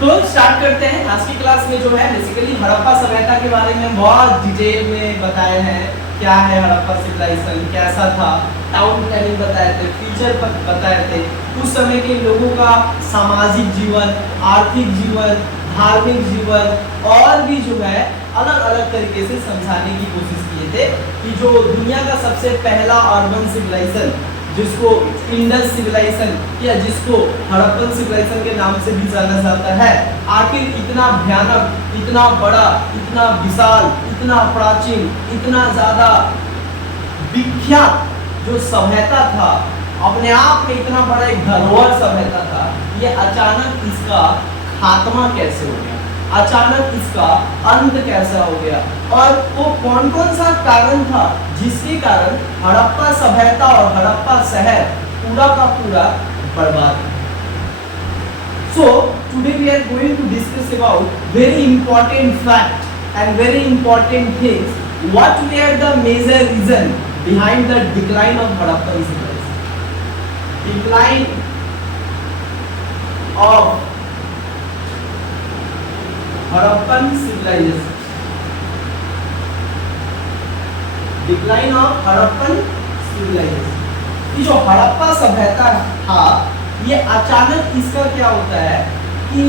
तो स्टार्ट करते हैं। आज की क्लास में जो है बेसिकली हड़प्पा सभ्यता के बारे में बहुत डिटेल में बताए हैं। क्या है हड़प्पा सिविलाइजेशन, कैसा था, टाउन प्लानिंग बताए थे, फीचर बताए थे, उस समय के लोगों का सामाजिक जीवन, आर्थिक जीवन, धार्मिक जीवन और भी जो है अलग अलग तरीके से समझाने की कोशिश किए थे कि जो दुनिया का सबसे पहला अर्बन सिविलाइजेशन जिसको इंडस सिविलाइजेशन या जिसको हड़प्पन सिविलाइजेशन के नाम से भी जाना जाता है, आखिर इतना भयानक, इतना बड़ा, इतना विशाल, इतना प्राचीन, इतना ज्यादा विख्यात जो सभ्यता था, अपने आप में इतना बड़ा एक धरोहर सभ्यता था, ये अचानक इसका खात्मा कैसे हो गया, अचानक इसका अंत कैसा हो गया और वो कौन कौन सा कारण था जिसके कारण हड़प्पा सभ्यता और हड़प्पा शहर पूरा का पूरा बर्बाद हो। So today we are going to discuss about very important fact and very important things. What were the major reason behind the decline of Harappan civilization? Decline of Harappan civilization. Decline of Harappan civilization. ये जो हड़प्पा सभ्यता था, ये अचानक इसका क्या होता है कि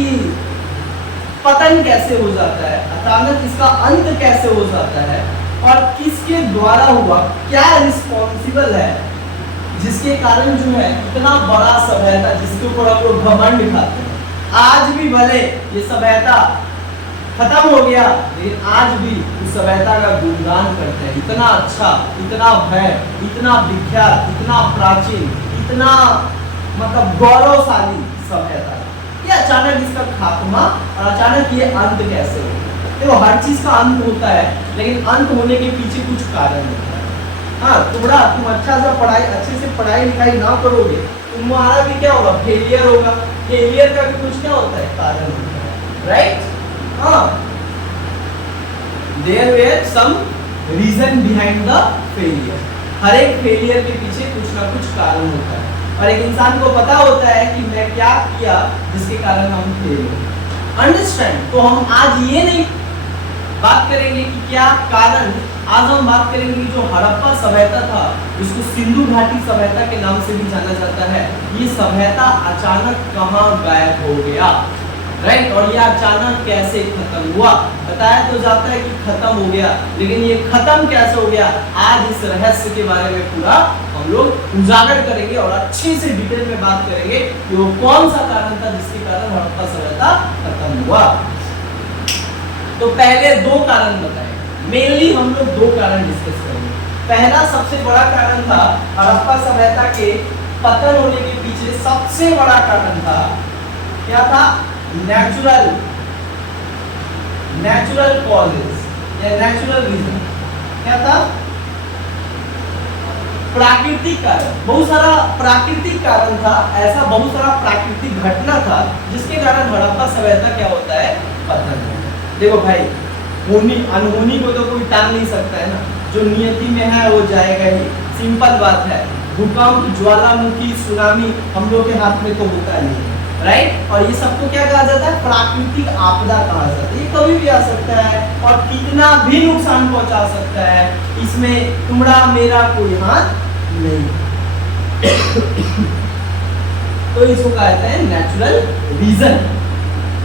पतन कैसे हो जाता है, अचानक इसका अंत कैसे हो जाता है और किसके द्वारा हुआ, क्या रिस्पॉन्सिबल है जिसके कारण जो है इतना बड़ा सभ्यता जिसके ऊपर हम लोग घमंड दिखाते हैं, आज भी भले ये सभ्यता खत्म हो गया लेकिन आज भी उस सभ्यता का गुणगान करते हैं। इतना अच्छा, इतना भय, इतना विख्यात, इतना प्राचीन, इतना मतलब गौरवशाली सभ्यता, ये अचानक इसका खात्मा और अचानक ये अंत कैसे हो गया। देखो हर चीज का अंत होता है लेकिन अंत होने के पीछे कुछ कारण होता है। हाँ, तुम अच्छा सा अच्छे से पढ़ाई लिखाई ना करोगे, तुम्हारा भी क्या होगा, फेलियर होगा। फेलियर का भी कुछ क्या होता है, कारण होता है, right. There were some reason behind the failure. हर एक फेलियर के पीछे कुछ ना कुछ कारण होता है और एक इंसान को पता होता है कि मैं क्या किया जिसके कारण हम फेल हो। अंडरस्टैंड। तो हम आज ये नहीं बात करेंगे कि क्या कारण, आज हम बात करेंगे कि जो हड़प्पा सभ्यता था जिसको सिंधु घाटी सभ्यता के नाम से भी जाना जाता है, ये सभ्यता अचानक कहाँ गायब हो गया, राइट। और ये अचानक कैसे खत्म हुआ। बताया तो जाता है कि खत्म हो गया लेकिन ये खत्म कैसे हो गया, आज इस रहस्य के बारे में पूरा हम लोग उजागर करेंगे और अच्छे से डिटेल में बात करेंगे कि वो कौन सा कारण था जिसके कारण हड़प्पा सभ्यता खत्म हुआ। तो पहले दो कारण बताए, मेनली हम लोग दो कारण डिस्कस करेंगे। पहला सबसे बड़ा कारण था हड़प्पा सभ्यता के पतन होने के पीछे सबसे बड़ा कारण था, क्या था, नेचुरल कॉजेस या नेचुरल रीजन। क्या था, प्राकृतिक कारण। बहुत सारा प्राकृतिक कारण था, ऐसा बहुत सारा प्राकृतिक घटना था जिसके कारण हड़प्पा सभ्यता क्या होता है, पतन होता है। देखो भाई, होनी अनहोनी को तो कोई टाल नहीं सकता है ना, जो नियति में है वो जाएगा ही, सिंपल बात है। भूकंप, ज्वालामुखी, सुनामी हम लोग के हाथ में तो होता नहीं है, राइट। और ये सबको क्या कहा जाता है, प्राकृतिक आपदा कहा जाता है। ये कभी भी आ सकता है और कितना भी नुकसान पहुंचा सकता है, इसमें तुम्हारा मेरा कोई हाथ नहीं। तो इसको कहा जाता है नेचुरल रीजन।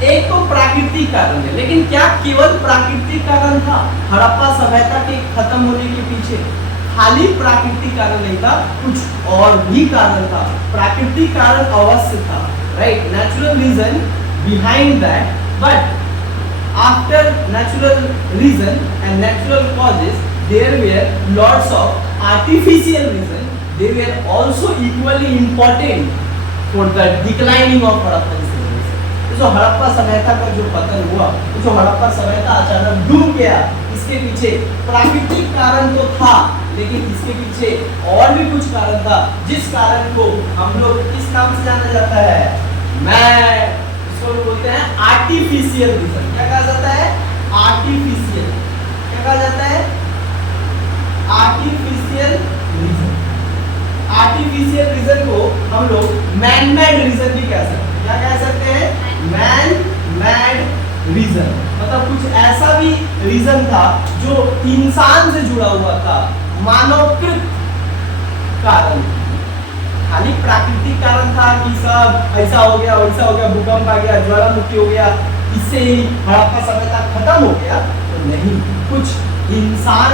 एक तो प्राकृतिक कारण है, लेकिन क्या केवल प्राकृतिक कारण था हड़प्पा सभ्यता के खत्म होने के पीछे? खाली प्राकृतिक कारण नहीं था, कुछ और भी कारण था। प्राकृतिक कारण अवश्य था, right, natural reason behind that, but after natural reason and natural causes there were lots of artificial reason. They were also equally important for the declining of Harappan civilization. जो हड़प्पा सभ्यता का जो पतन हुआ, जो हड़प्पा सभ्यता अचानक डूब गया, इसके पीछे प्राकृतिक कारण तो था लेकिन इसके पीछे और भी कुछ कारण था जिस कारण को हम लोग किस नाम से जाना जाता है, इसको बोलते हैं आर्टिफिशियल रीजन। क्या कहा जाता है, आर्टिफिशियल। क्या कहा जाता है, आर्टिफिशियल रीजन। आर्टिफिशियल रीजन को हम लोग मैन मेड रीजन भी कह सकते हैं। क्या कह सकते हैं, मैन रीजन, मतलब कुछ ऐसा भी रीजन था जो इंसान से जुड़ा हुआ था, मानवकृत कारण। खाली प्राकृतिक कारण था कि सब ऐसा हो गया वैसा हो गया, भूकंप आ गया, ज्वालामुखी हो गया, इससे ही हड़प्पा सभ्यता खत्म हो गया, तो नहीं, कुछ इंसान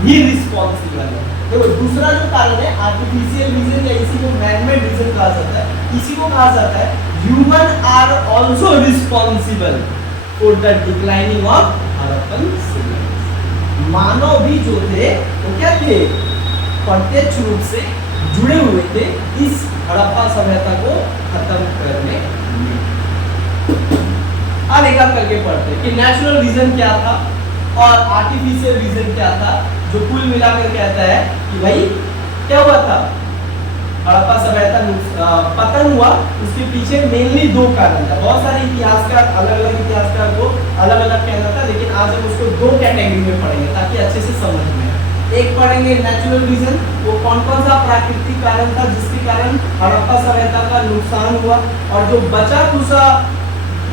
भी रिस्पॉन्सिबल है। देखो दूसरा जो कारण है आर्टिफिशियल रीजन या इसी को मैनमेड रीजन कहा जाता है, इसी को कहा जाता है human are also responsible for the declining of Harappan civilization. मानव भी जो थे वो क्या थे, प्रत्यक्ष रूप से जुड़े हुए थे इस हड़प्पा सभ्यता को खत्म करने में। अब एक करके पढ़ते हैं कि नेचुरल रीजन क्या था और आर्टिफिशियल रीजन क्या था, जो कुल मिलाकर कहता है कि भाई क्या हुआ था, हड़प्पा सभ्यता पतन हुआ, उसके पीछे मेनली दो कारण था। बहुत सारे इतिहासकार, अलग अलग इतिहासकार को अलग अलग कहना था, लेकिन आज हम उसको दो कैटेगरी में पढ़ेंगे ताकि अच्छे से समझ में आए। एक पढ़ेंगे नेचुरल रीजन, वो कौन कौन सा प्राकृतिक कारण था जिसके कारण हड़प्पा सभ्यता का नुकसान हुआ, और जो बचा खुचा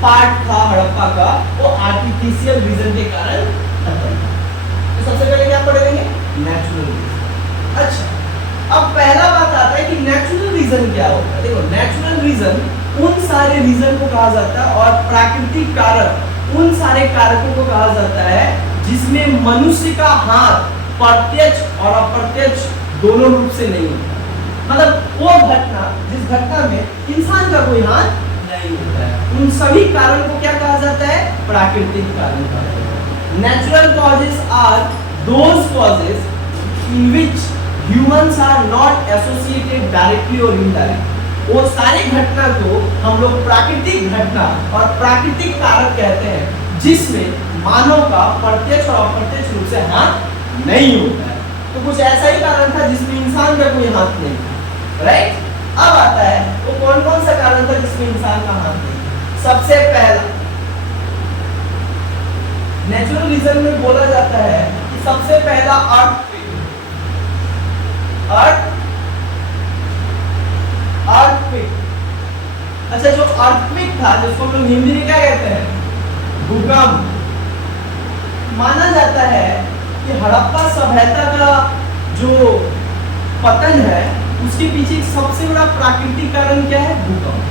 पार्ट था हड़प्पा का वो आर्टिफिशियल रीजन के कारण खत्म। तो सबसे पहले क्या पढ़ेंगे, नेचुरल रीजन। अच्छा, अब पहला बात आता है कि नेचुरल रीजन क्या होता है। देखो नेचुरल रीजन उन सारे रीजन को कहा जाता है, और प्राकृतिक कारक उन सारे कारकों को कहा जाता है जिसमें मनुष्य का हाथ प्रत्यक्ष और अप्रत्यक्ष दोनों रूप से नहीं होता। मतलब वो घटना जिस घटना में इंसान का कोई हाथ नहीं होता है, उन सभी कारण को क्या कहा जाता है, प्राकृतिक कारण कहा जाता है। Natural causes are those causes in which humans are not associated directly or indirectly। वो सारी घटना को हम लोग प्राकृतिक घटना और प्राकृतिक कारक कहते हैं जिसमें मानव का प्रत्यक्ष और अप्रत्यक्ष रूप से हाथ नहीं होता है। तो कुछ ऐसा ही कारण था जिसमें इंसान का कोई हाथ नहीं था, राइट। अब आता है वो कौन कौन सा कारण था जिसमें इंसान का हाथ नहीं। सबसे पहला नेचुरल रीजन में बोला जाता है कि सबसे पहला अर्थक्वेक। अच्छा, जो अर्थक्वेक था जिसको हम लोग हिंदी में क्या कहते हैं, भूकंप। माना जाता है कि हड़प्पा सभ्यता का जो पतन है उसके पीछे सबसे बड़ा प्राकृतिक कारण क्या है, भूकंप।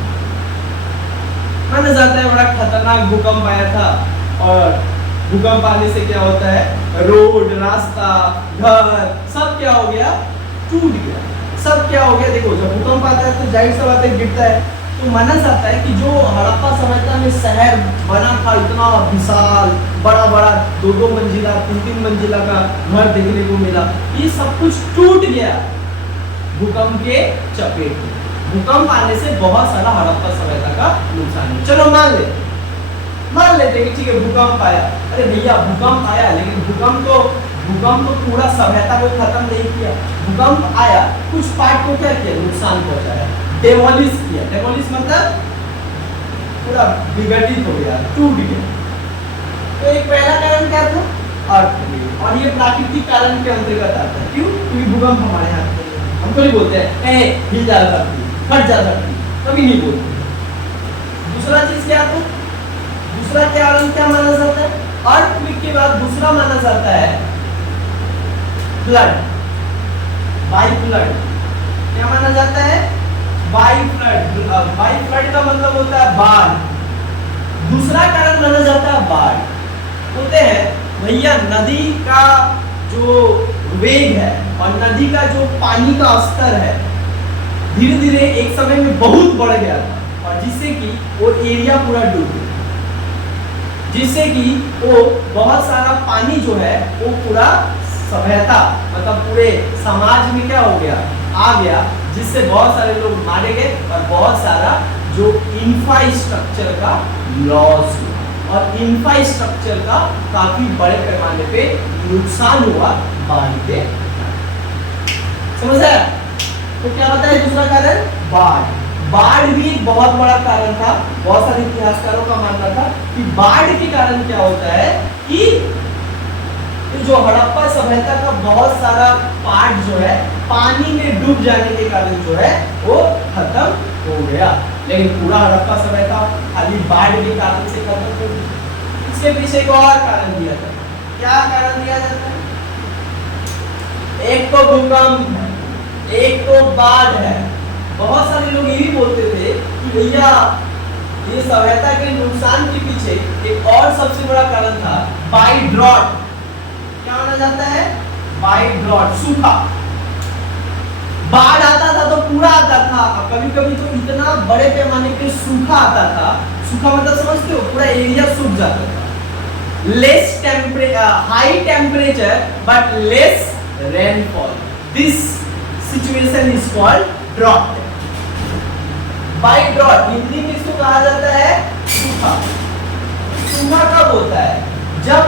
माना जाता है बड़ा खतरनाक भूकंप आया था, और भूकंप आने से क्या होता है, रोड, रास्ता, घर सब क्या हो गया, टूट गया। सब क्या हो गया, देखो जब भूकंप आता है तो जाहिर सी बात है गिरता है। तो माना जाता है कि जो हड़प्पा सभ्यता में शहर बना था इतना विशाल, बड़ा बड़ा 2-2 मंजिला 3-3 मंजिला का घर देखने को मिला, ये सब कुछ टूट गया भूकंप के चपेट में। भूकंप आने से बहुत सारा हड़प्पा सभ्यता का नुकसान है। चलो मान लेते हैं कि ठीक है भूकंप आया। अरे भैया भूकंप आया, लेकिन भूकंप तो पूरा सभ्यता को खत्म नहीं किया। भूकंप आया, कुछ पार्ट को क्या किया, नुकसान पहुंचाया, डेमोलिश किया। डेमोलिश मतलब पूरा विघटित हो गया, टूट गया। तो एक पहला कारण क्या था, अर्थक्वेक, और ये प्राकृतिक कारण के अंतर्गत आता है। क्यों, क्योंकि भूकंप हमारे हाथ में है। हमको नहीं बोलते हैं हिल जा धरती, फट जा धरती, कभी नहीं बोलते। दूसरा चीज क्या था, दूसरा कारण क्या माना जाता है, अर्थक्वेक के बाद दूसरा माना जाता है फ्लड, बाई फ्लड। क्या माना जाता है, बाई फ्लड। बाई फ्लड का मतलब होता है बाढ़। दूसरा कारण माना जाता है बाढ़। होते हैं भैया नदी का जो वेग है और नदी का जो पानी का स्तर है धीरे धीरे एक समय में बहुत बढ़ गया था, और जिससे कि वो एरिया पूरा डूब गया, जिससे कि वो बहुत सारा पानी जो है वो पूरा सभ्यता मतलब पूरे समाज में क्या हो गया, आ गया, जिससे बहुत सारे लोग मारे गए और बहुत सारा जो इंफ्रास्ट्रक्चर का लॉस हुआ, और इंफ्रास्ट्रक्चर का काफी बड़े पैमाने पे नुकसान हुआ बाढ़ के। समझ आया? तो क्या होता है दूसरा कारण, बाढ़। बाढ़ भी एक बहुत बड़ा कारण था। बहुत सारे इतिहासकारों का मानना था कि बाढ़ के कारण क्या होता है कि जो हड़प्पा सभ्यता का बहुत सारा पार्ट जो है पानी में डूब जाने के कारण जो है वो खत्म हो गया। लेकिन पूरा हड़प्पा सभ्यता खाली बाढ़ के कारण से खत्म हो गया, इसके पीछे एक और कारण दिया जाता है। क्या कारण दिया जाता है? एक तो भूकंप है, एक तो बाढ़ है। बहुत सारे लोग ये भी बोलते थे कि भैया ये सभ्यता के नुकसान के पीछे एक और सबसे बड़ा कारण था बाई ड्रॉट। क्या माना जाता है? बाई ड्रॉट, सूखा। बाढ़ आता था तो पूरा आता था, और कभी कभी तो इतना बड़े पैमाने पे सूखा आता था। सूखा मतलब समझते हो, पूरा एरिया सूख जाता था। Less high temperature but less rainfall, this situation is called drought. By drought Hindi में इसको कहा जाता है सूखा। सूखा कब होता है? जब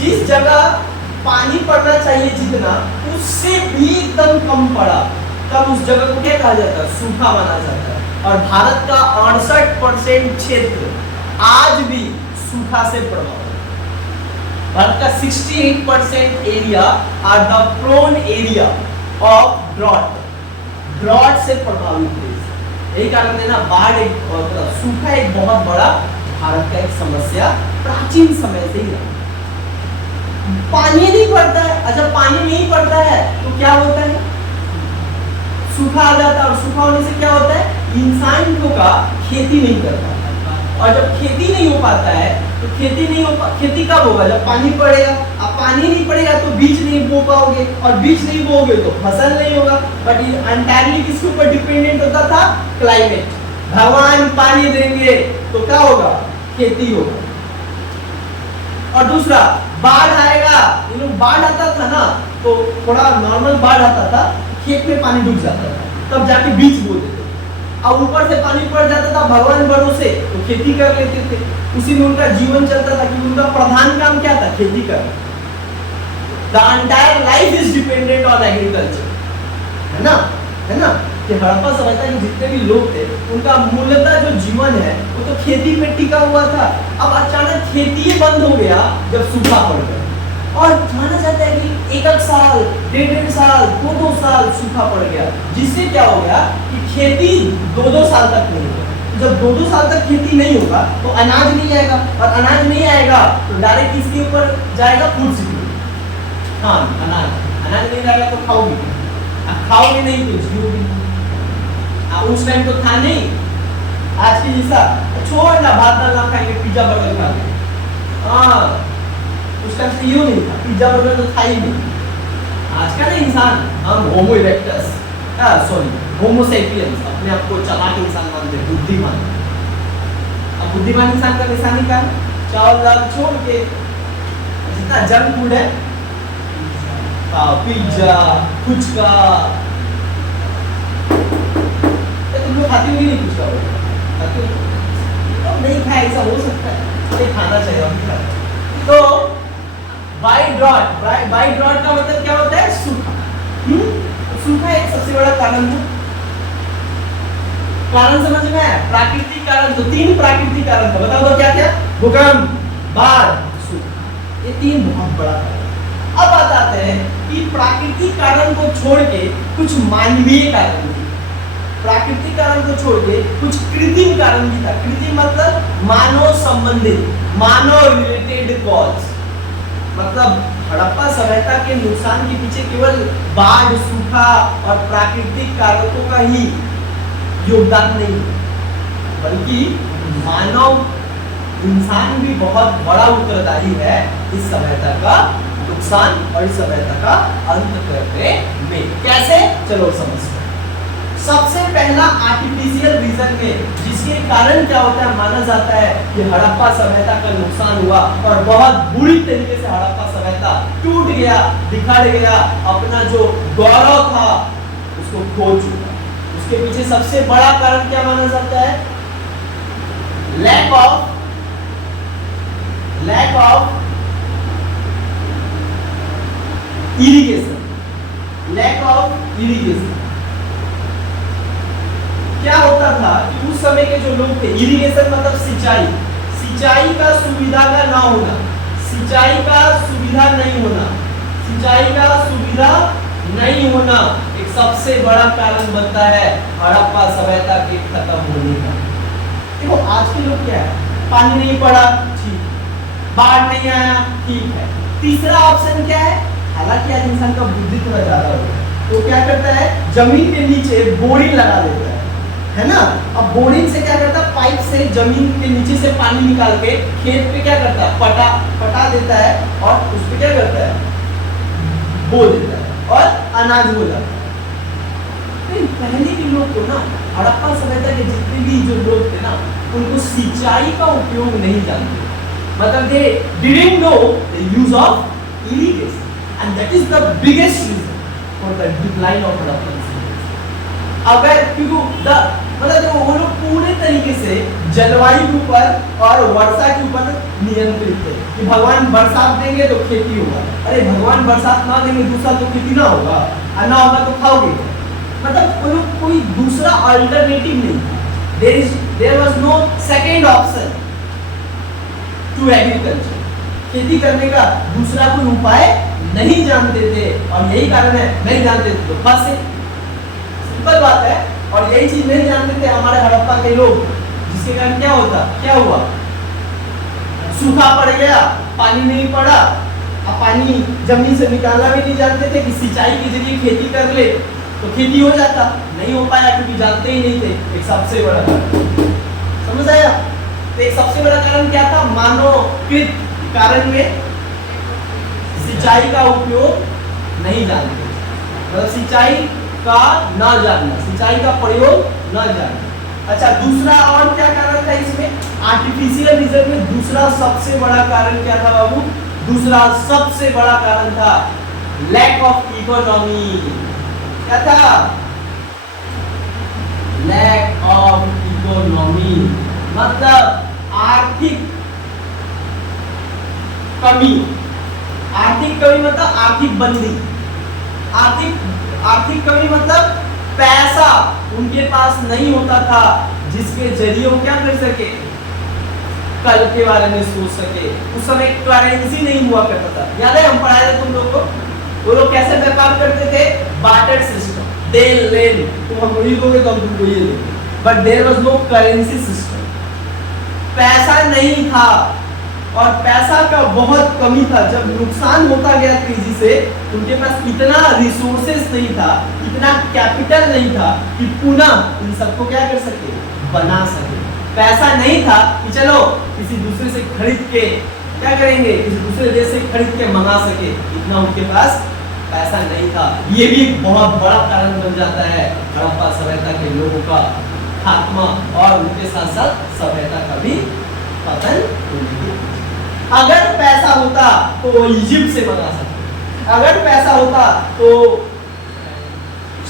जिस जगह पानी पड़ना चाहिए जितना, उससे भी एकदम कम पड़ा, तब उस जगह को क्या कहा जाता है? सूखा माना जाता है। और भारत का 68% क्षेत्र आज भी सूखा से प्रभावित है। भारत का 68% area are the prone area of drought, drought से प्रभावित है। यही कारण है ना, बाढ़ एक सूखा एक बहुत बड़ा भारत का एक समस्या प्राचीन समय से ही है। पानी नहीं पड़ता है, अच्छा पानी नहीं पड़ता है तो क्या होता है? सूखा आ जाता है, और सूखा होने से क्या होता है? इंसान का खेती नहीं कर पाता। और जब खेती नहीं हो पाता है तो खेती कब होगा? जब पानी पड़ेगा। अब पानी नहीं पड़ेगा तो बीज नहीं बो पाओगे, और बीज नहीं बोगे तो फसल नहीं होगा। बट एंटायरली किसके ऊपर डिपेंडेंट होता था? क्लाइमेट। भगवान पानी देंगे तो क्या होगा? खेती होगा। और दूसरा, बाढ़ आएगा, ये लोग बाढ़ आता था ना, तो थोड़ा नॉर्मल बाढ़ आता था, खेत में पानी डूब जाता था, तब जाके बीज बो देते। अब ऊपर से पानी पड़ जाता था भगवान भरोसे, तो खेती कर लेते थे। उसी में उनका जीवन चलता था, क्योंकि उनका प्रधान काम क्या था? खेती करना। The entire life is dependent on agriculture, है ना? है ना? कि हड़प्पा सभ्यता के जितने भी लोग थे, उनका मूलतः जो जीवन है वो तो खेती पे टिका हुआ था। अब अचानक खेती बंद हो गया जब सूखा पड़ गया, और माना जाता है कि एक साल, डेढ़ साल, दो साल सूखा पड़ गया, जिससे क्या हो गया कि खेती दो साल तक नहीं होगा। जब दो साल तक खेती नहीं होगा तो अनाज नहीं आएगा, और अनाज नहीं आएगा तो डायरेक्ट किसके ऊपर जाएगा? Food security. हाँ, अनाज नहीं आएगा तो खाओगे नहीं तो जियोगे। उस टाइम तो था नहीं आज की जैसा, छोड़ ना, भात दाल ना खाएंगे, पिज्जा बर्गर खाएंगे। हाँ, उस टाइम से यूं नहीं था, पिज्जा बर्गर तो था ही नहीं। आज का ना इंसान, हम होमो इरेक्टस, होमो सेपियंस, अपने आप को चालाक इंसान मानते हैं, बुद्धिमान। अब बुद्धिमान इंसान का निशानी क्या है? चावल दाल छोड़ के जितना जंक फूड है, पिज्जा, फुचका, तुम लोग खाती होगी नहीं? फुचका तो नहीं खाए, ऐसा हो सकता है, खाना चाहिए। तो बाई ड्रॉट का मतलब क्या होता है? सूखा। सूखा एक सबसे बड़ा कारण है। कारण समझ में आया? प्राकृतिक कारण, तो 3 प्राकृतिक कारण था, बताओ तो क्या क्या? भूकंप, बाढ़, सूखा, ये 3 बहुत बड़ा कारण। अब बताते हैं कि प्राकृतिक कारण को छोड़ के कुछ मानवीय कारण भी, प्राकृतिक कारण को छोड़ के कुछ कृत्रिम कारण भी था। कृत्रिम मतलब मानव संबंधित, मानव रिलेटेड कॉज। मतलब हड़प्पा सभ्यता के नुकसान के पीछे केवल बाढ़, सूखा और प्राकृतिक कारकों का ही योगदान नहीं, बल्कि मानव इंसान भी बहुत बड़ा उत्तरदायी है इस सभ्यता का नुकसान और इस सभ्यता का अंत करने में। कैसे? चलो समझते हैं। सबसे पहला आर्टिफिशियल रीजन में, जिसके कारण क्या होता है? माना जाता है कि हड़प्पा सभ्यता का नुकसान हुआ और बहुत बुरी तरीके से हड़प्पा सभ्यता टूट गया, बिखर गया, अपना जो गौरव था उसको खो चुका। उसके पीछे सबसे बड़ा कारण क्या माना जाता है? Lack of irrigation. Lack of irrigation क्या होता था कि उस समय के जो लोग थे, इरिगेशन मतलब सिंचाई का सुविधा का ना होना, सिंचाई का सुविधा नहीं होना एक सबसे बड़ा कारण बनता है हड़प्पा सभ्यता के खत्म होने का। देखो आज के लोग क्या है, पानी नहीं पड़ा, ठीक, बाढ़ नहीं आया, ठीक है। तीसरा ऑप्शन क्या है, हालांकि आज इंसान का बुद्धि थोड़ा ज्यादा हो गया, तो क्या करता है जमीन के नीचे बोरिंग लगा देता है ना। अब बोरिंग से क्या करता है, पाइप से जमीन के नीचे से पानी निकाल के खेत पे क्या करता है, पटा देता है और उस पे क्या करता है, बो देता है और अनाज हो जाता है। पहले के लोग तो ना, हड़प्पा सभ्यता के जितने भी जो लोग थे ना, उनको सिंचाई का उपयोग नहीं जानते, मतलब they didn't know the use of irrigation and that is the biggest reason for the decline of Harappan civilization. अगर क्योंकि द मतलब वो लोग पूरे तरीके से जलवायु के ऊपर और वर्षा के ऊपर नियंत्रित थे कि भगवान बरसात देंगे तो खेती होगा, अरे भगवान बरसात ना देंगे दूसरा तो खेती ना होगा, और ना होगा तो खाओगे, मतलब वो लोग कोई दूसरा अल्टरनेटिव नहीं था। There was no second option to agriculture, खेती करने का दूसरा कोई उपाय नहीं जानते थे, और यही कारण है नहीं जानते थे तो फंसे, सिंपल बात है। और यही चीज नहीं जानते थे हमारे हड़प्पा के लोग, जिसके कारण क्या हुआ, सूखा पड़ गया, पानी नहीं पड़ा, अब पानी जमीन से निकालना भी नहीं जानते थे कि सिंचाई के जरिए खेती कर ले तो खेती हो जाता, नहीं हो पाया क्योंकि जानते ही नहीं थे। एक सबसे बड़ा कारण, समझ आया, तो एक सबसे बड़ा कारण क्या था, मानवकृत कारण में सिंचाई का उपयोग नहीं जानते, मतलब सिंचाई का ना जानना, सिंचाई का प्रयोग ना जानना। अच्छा, दूसरा और क्या कारण था इसमें, आर्टिफिशियल रीजन में दूसरा सबसे बड़ा कारण क्या था बाबू, दूसरा सबसे बड़ा कारण था लैक ऑफ इकोनॉमी। क्या था, लैक ऑफ इकोनॉमी, मतलब आर्थिक कमी। आर्थिक कमी मतलब आर्थिक बंदी, आर्थिक कमी मतलब पैसा उनके पास नहीं होता था जिसके जरिए वो क्या कर सके, कल के बारे में सोच सके। उस समय करेंसी नहीं हुआ करता था, याद है हम पढ़ाए थे तुम लोग को, वो लोग कैसे व्यापार करते थे, बार्टर सिस्टम, देन लेन, तुम हमको ये दोगे तो हम तुमको ये देंगे, but there was no currency system, पैसा नहीं था और पैसा का बहुत कमी था। जब नुकसान होता गया तेजी से, उनके पास इतना रिसोर्सेस नहीं था, इतना कैपिटल नहीं था कि पुनः इन सबको क्या कर सके, बना सके। पैसा नहीं था कि चलो किसी दूसरे से खरीद के क्या करेंगे, किसी दूसरे देश से खरीद के मंगा सके, इतना उनके पास पैसा नहीं था। ये भी एक बहुत बड़ा कारण बन जाता है हड़प्पा सभ्यता के लोगों का खात्मा और उनके साथ साथ सभ्यता का भी पतन होने की। अगर पैसा होता तो वो इजिप्ट से मंगा सकते, अगर पैसा होता तो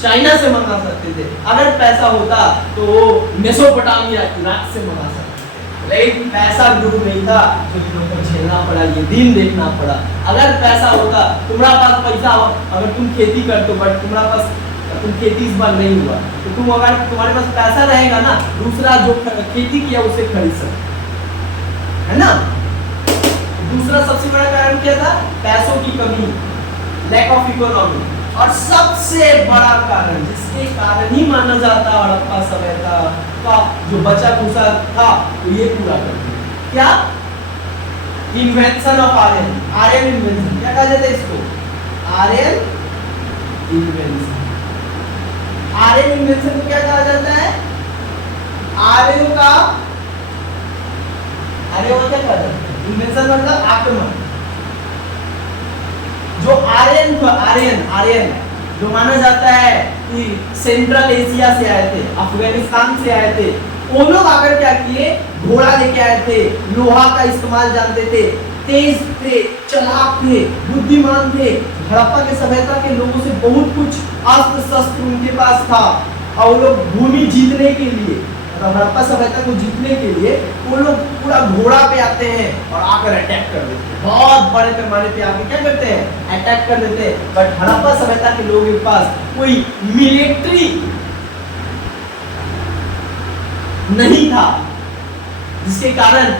चाइना से मंगा सकते थे, अगर पैसा होता तो वो मेसोपोटामिया इराक से मंगा सकते थे, लेकिन पैसा डूब नहीं था तो इन लोगों को झेलना पड़ा, ये दिन देखना पड़ा। अगर पैसा होता, तुम्हारा पास पैसा हो, अगर तुम खेती करते हो बट तुम्हारा पास तुम खेती इस बार नहीं हुआ तो तुम, अगर तुम्हारे पास पैसा रहेगा ना, दूसरा जो खेती किया उसे खरीद सकते, है ना। दूसरा सबसे बड़ा कारण क्या था, पैसों की कमी, लैक ऑफ इकोनॉमी। और सबसे बड़ा कारण, जिसके कारण ही माना जाता हड़प्पा सभ्यता का जो बचा खुचा था तो ये पूरा कर दिया, क्या, invention of Aryan, Aryan invention, क्या कहा जाता है इसको, आर्यन इन्वेंशन। आर्यन इन्वेंशन को क्या कहा जाता है, आर्यों का क्या कहा जाता है, इन्वेंशन मतलब आक्रमण। जो आर्यन था, आर्यन जो माना जाता है कि सेंट्रल एशिया से आए थे, अफगानिस्तान से आए थे, वो लोग आकर क्या किए, घोड़ा लेके आए थे, लोहा का इस्तेमाल जानते थे, तेज थे, चालाक थे, बुद्धिमान थे। हड़प्पा के सभ्यता के लोगों से बहुत कुछ अस्त्र शस्त्र उनके पास था, और वो लोग भूमि जीतने के लिए, हड़प्पा सभ्यता को जीतने के लिए वो लोग पूरा घोड़ा पे आते हैं और आकर अटैक कर देते हैं, बहुत बड़े पैमाने पे आके क्या करते हैं, अटैक कर देते हैं। बट हड़प्पा सभ्यता के लोगों के पास कोई मिलिट्री नहीं था, जिसके कारण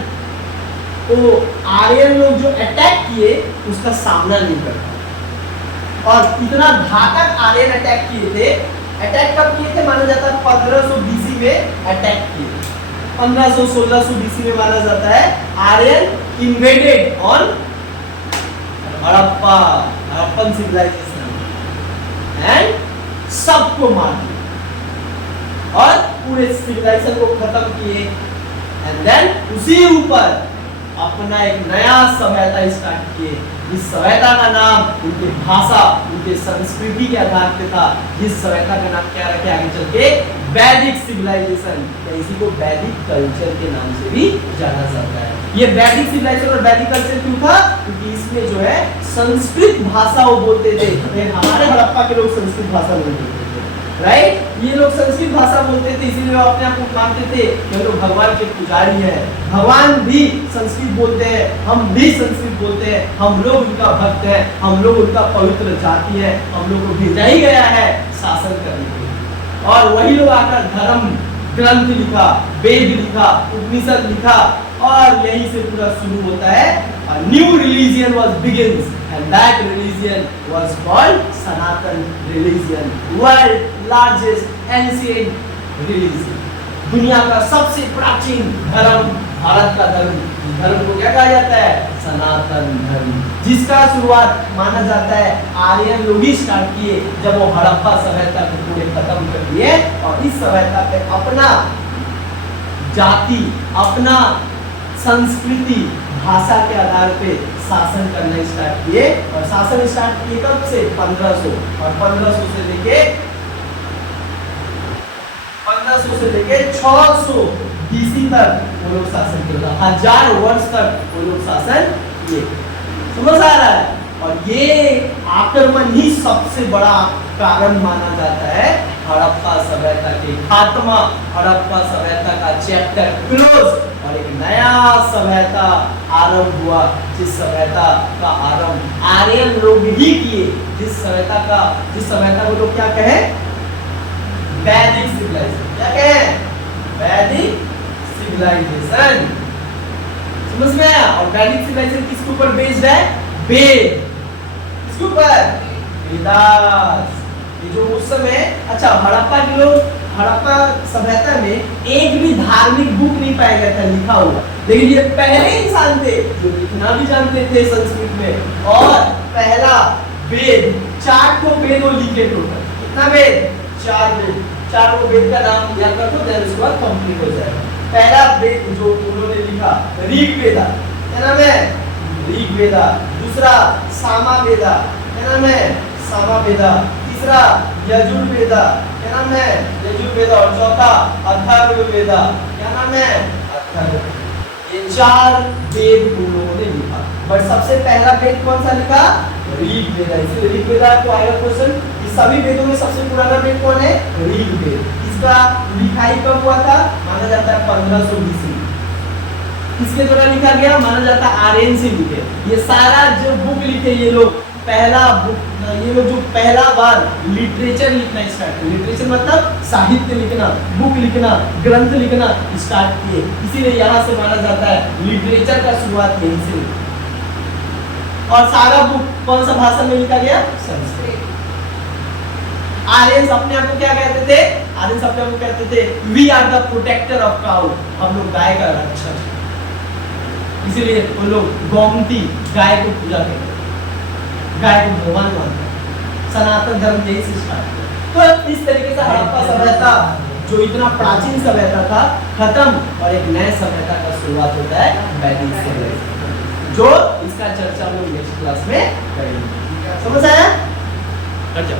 वो आर्यन लोग जो अटैक किए उसका सामना नहीं कर पाए। और इतना घातक आर्यन अटैक किए थे, अटैक कब किए थे, माना जाता है 1500 BC में अटैक किए। 1500-1600 BC में माना जाता है Aryan invaded on Harappan civilization and सबको मार दिया और पूरे सिविलाइजेशन को खत्म किए एंड देन उसी ऊपर अपना एक नया सभ्यता स्टार्ट किए। इस सभ्यता का नाम उनके भाषा उनके संस्कृति के आधार पे था। इस सभ्यता का नाम क्या रखे आगे चल के वैदिक सिविलाइजेशन, इसी को वैदिक कल्चर के नाम से भी जाना जाता है। ये वैदिक सिविलाइजेशन और वैदिक कल्चर क्यों था? क्योंकि इसमें जो है संस्कृत भाषा वो बोलते थे। हमारे हड़प्पा के लोग संस्कृत भाषा नहीं बोलते थे, राइट? ये लोग संस्कृत भाषा बोलते थे, इसीलिए वो अपने आप को मानते थे कि लोग भगवान के पुजारी हैं। भगवान भी संस्कृत बोलते हैं, हम भी संस्कृत बोलते हैं, हम लोग उनका भक्त हैं, हम लोग उनका पवित्र जाति है, हम लोग को भेजा ही गया है शासन करने के लिए। और वही लोग आकर धर्म ग्रंथ लिखा, वेद लिखा, उपनिषद लिखा और यही से पूरा शुरू होता है। A new religion was begins and that religion was called Sanatan religion, world largest ancient religion। दुनिया का सबसे प्राचीन धर्म भारत का धर्म, धर्म को क्या कहा जाता है? सनातन धर्म, जिसका शुरुआत माना जाता है आर्यन लोग ही स्टार्ट किए जब वो हड़प्पा सभ्यता को पूरे खत्म कर दिए और इस सभ्यता पे अपना जाति अपना संस्कृति भाषा के आधार पे शासन करना स्टार्ट किए। और शासन स्टार्ट किए कब से? 1500 और 1500 से लेके 600 BC तक वो लोग शासन किए, 1000 वर्ष तक वो लोग शासन किए। समझ आ रहा है? और ये आक्रमण ही सबसे बड़ा कारण माना जाता है हड़प्पा सभ्यता के खात्मा, हड़प्पा सभ्यता का चैप्टर क्लोज और एक नया सभ्यता आरंभ हुआ, जिस सभ्यता का आरंभ आर्यन लोग ही किए। जिस सभ्यता को लोग क्या कहे? वैदिक सिविलाइजेशन। क्या कहे? वैदिक सिविलाइजेशन। समझ में आया? और वैदिक सिविलाइजेशन किसके ऊपर बेस्ड है? वेद। किसके ऊपर? वेदास। ये जो उस समय अच्छा हड़प्पा के लोग हड़प्पा सभ्यता में एक भी धार्मिक बुक नहीं पाया गया था लिखा हुआ, लेकिन ये पहले इंसान थे जो लिखना भी जानते थे संस्कृत में। और पहला वेद 4 को वेद वो लिखे टोटल। कितना वेद? 4 वेद। 4 को वेद का नाम याद रखो, देन उसके बाद कंप्लीट हो जाएगा। पहला वेद जो उन्होंने लिखा ऋग्वेदा, क्या नाम है? ऋग्वेदा। दूसरा सामवेदा, क्या नाम है? सामवेदा। तीसरा यजुर्वेदा, क्या नाम है? यजुर्वेदा। और चौथा अथर्ववेदा, क्या नाम है? अथर्ववेदा। ये 4 वेद उन्होंने लिखा, बट सबसे पहला वेद कौन सा लिखा? ऋग्वेदा। इसलिए ऋग्वेदा को आएगा क्वेश्चन, इस सभी वेदों में सबसे पुराना वेद कौन है? ऋग्वेद। इसका लिखाई कब हुआ था? माना जाता है 1500 BC। किसके द्वारा लिखा गया? माना जाता है आर्यन से लिखे। ये सारा जो बुक लिखे ये लोग पहला बुक, ये लोग जो पहला बार लिटरेचर लिखना स्टार्ट किए, लिटरेचर मतलब साहित्य लिखना, बुक लिखना, ग्रंथ लिखना स्टार्ट किए। इसीलिए यहाँ से माना जाता है लिटरेचर का शुरुआत यहीं से। और सारा बुक कौन सा भाषा में लिखा गया? संस्कृत। आर्यंस अपने आप को क्या कहते थे? आर्यंस अपने आप को कहते थे we are the protector of cow, हम लोग गाय का रक्षक। इसीलिए वो लोग गोमती गाय को पूजा करते, गाय को भगवान मानते। सनातन धर्म यही से स्टार्ट। तो इस तरीके से हड़प्पा सभ्यता जो इतना प्राचीन सभ्यता था खत्म और एक नए सभ्यता का शुरुआत होता है वैदिक सिविलाइजेशन, जो इसका चर्चा हम लोग नेक्स्ट क्लास में करेंगे। समझ आया? अच्छा।